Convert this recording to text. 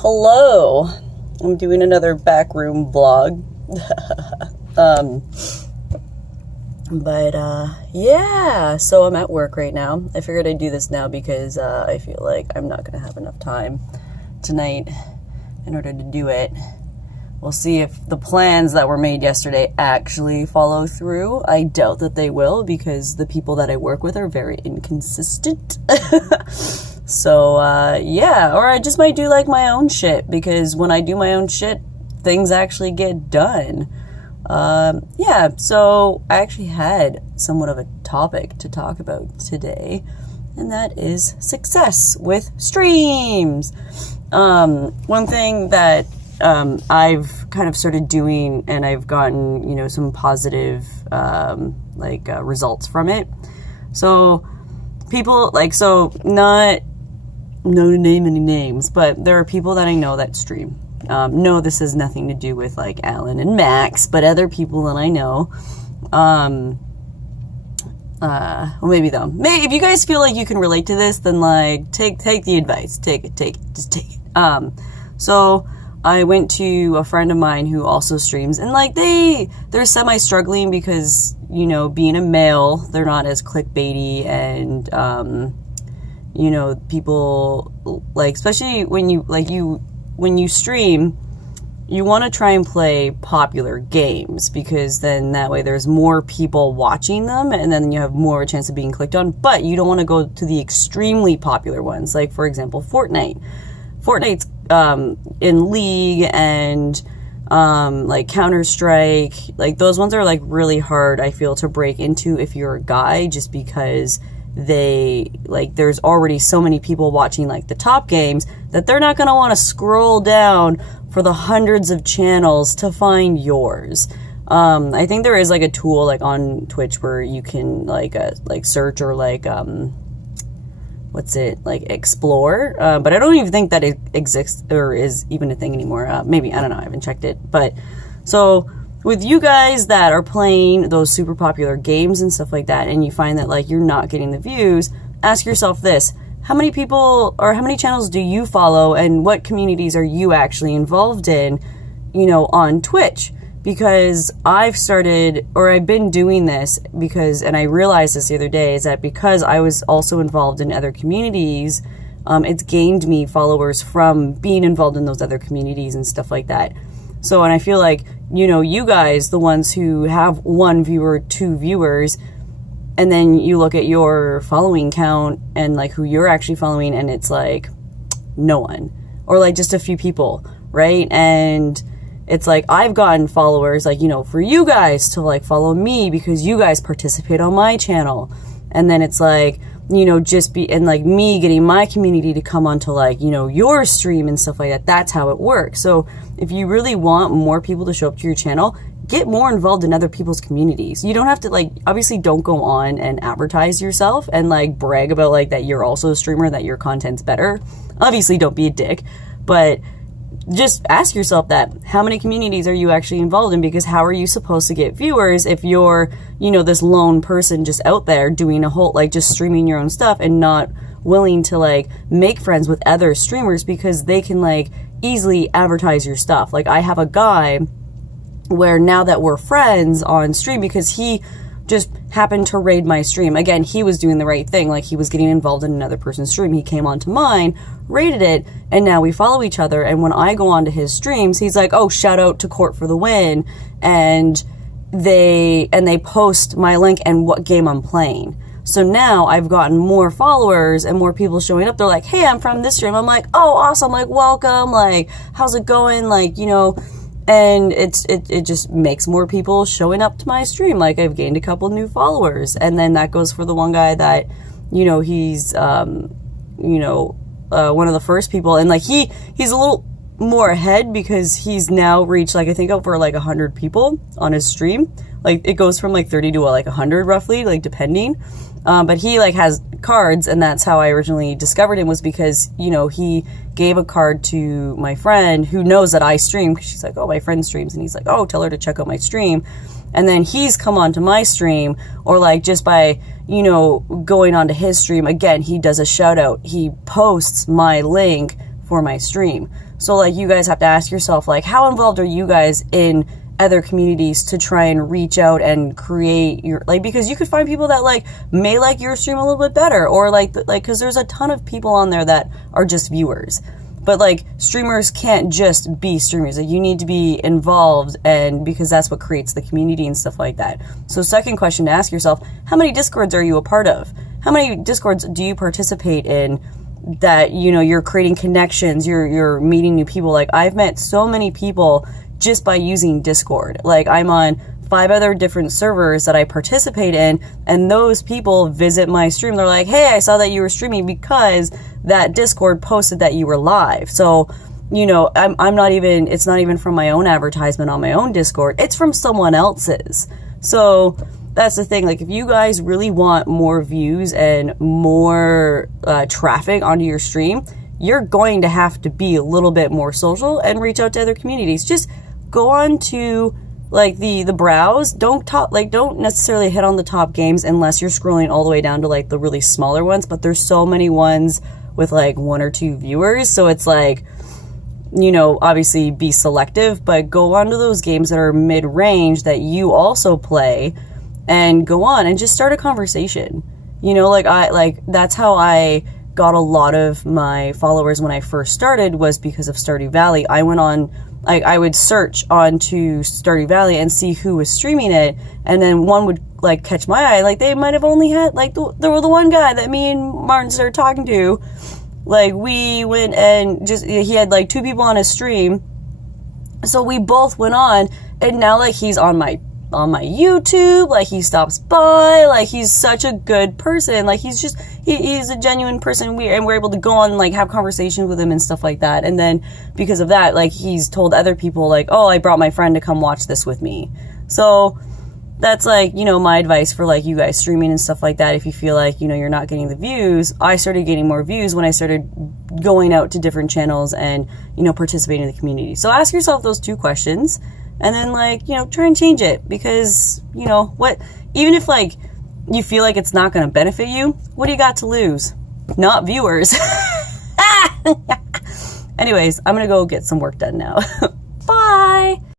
Hello, I'm doing another backroom vlog. Yeah, so I'm at work right now. I figured I'd do this now because I feel like I'm not gonna have enough time tonight in order to do it. We'll see if the plans that were made yesterday actually follow through. I doubt that they will because the people that I work with are very inconsistent. So, yeah, or I just might do like my own shit because when I do my own shit, things actually get done. Yeah, so I actually had somewhat of a topic to talk about today, and that is success with streams. One thing that I've kind of started doing, and I've gotten, some positive, results from it. So people, not to name any names, but there are people that I know that stream. No, this has nothing to do with, Alan and Max, but other people that I know. Well, maybe them. Maybe if you guys feel like you can relate to this, then, take the advice. Take it. Just take it. So I went to a friend of mine who also streams, and they're semi-struggling because, being a male, they're not as clickbaity, and people especially when you stream, you want to try and play popular games because then that way there's more people watching them, and then you have more of a chance of being clicked on. But you don't want to go to the extremely popular ones, like for example Fortnite. Fortnite's in League and Counter-Strike, those ones are really hard, I feel, to break into if you're a guy, just because there's already so many people watching the top games that they're not going to want to scroll down for the hundreds of channels to find yours. I think there is a tool on Twitch where you can search or explore, but I don't even think that it exists or is even a thing anymore. Maybe, I don't know, I haven't checked it. But so with you guys that are playing those super popular games and stuff like that, and you find that you're not getting the views, ask yourself this: how many people or how many channels do you follow, and what communities are you actually involved in, on Twitch? Because I've been doing this and I realized this the other day, is that because I was also involved in other communities, it's gained me followers from being involved in those other communities and stuff like that. So, and I feel you guys, the ones who have 1 viewer, 2 viewers, and then you look at your following count and who you're actually following, and it's no one, or just a few people, right? And it's I've gotten followers, for you guys to follow me because you guys participate on my channel. And then it's me getting my community to come onto your stream and stuff like that. That's how it works. So if you really want more people to show up to your channel, get more involved in other people's communities. You don't have to obviously don't go on and advertise yourself and brag about that you're also a streamer, that your content's better. Obviously don't be a dick, but just ask yourself that. How many communities are you actually involved in? Because how are you supposed to get viewers if you're, this lone person just out there doing a whole, just streaming your own stuff and not willing to, make friends with other streamers because they can, easily advertise your stuff. I have a guy where now that we're friends on stream, because he just happened to raid my stream. Again, he was doing the right thing. He was getting involved in another person's stream. He came onto mine, raided it, and now we follow each other. And when I go onto his streams, he's oh, shout out to Court for the win. And they post my link and what game I'm playing. So now I've gotten more followers and more people showing up. They're hey, I'm from this stream. I'm oh, awesome. Welcome. How's it going? And it just makes more people showing up to my stream. I've gained a couple new followers. And then that goes for the one guy that, he's, one of the first people. And he's a little more ahead because he's now reached I think over 100 people on his stream. It goes from 30 to 100 roughly, depending. But he has cards, and that's how I originally discovered him, was because, he gave a card to my friend who knows that I stream, because she's oh, my friend streams, and he's oh, tell her to check out my stream. And then he's come onto my stream, or just by, going onto his stream, again, he does a shout out. He posts my link for my stream. So like you guys have to ask yourself, like, how involved are you guys in other communities to try and reach out and create your, like, because you could find people that like may like your stream a little bit better, or like because there's a ton of people on there that are just viewers. But like streamers can't just be streamers. Like you need to be involved, and because that's what creates the community and stuff like that. So second question to ask yourself, how many Discords are you a part of? How many Discords do you participate in that, you know, you're creating connections, you're meeting new people? Like I've met so many people just by using Discord. Like I'm on 5 other different servers that I participate in, and those people visit my stream. They're like, hey, I saw that you were streaming because that Discord posted that you were live. So, you know, I'm not even, it's not even from my own advertisement on my own Discord. It's from someone else's. So that's the thing. Like if you guys really want more views and more traffic onto your stream, you're going to have to be a little bit more social and reach out to other communities. Just go on to like the browse. Don't necessarily hit on the top games unless you're scrolling all the way down to like the really smaller ones, but there's so many ones with like 1 or 2 viewers. So it's like, you know, obviously be selective, but go on to those games that are mid-range that you also play, and go on and just start a conversation. You know, like that's how I got a lot of my followers when I first started, was because of Stardew Valley. I went on, like I would search onto Stardew Valley and see who was streaming it, and then one would like catch my eye. Like they might have only had like there were the one guy that me and Martin started talking to. Like we went and just, he had like 2 people on his stream, so we both went on, and now like he's on my YouTube, like he stops by, like he's such a good person, like he's a genuine person, we're able to go on and like have conversations with him and stuff like that. And then because of that, like he's told other people like, oh, I brought my friend to come watch this with me. So that's like, you know, my advice for like you guys streaming and stuff like that. If you feel like, you know, you're not getting the views, I started getting more views when I started going out to different channels and, you know, participating in the community. So ask yourself those 2 questions. And then, like, you know, try and change it, because, you know, what, even if, like, you feel like it's not going to benefit you, what do you got to lose? Not viewers. Anyways, I'm going to go get some work done now. Bye!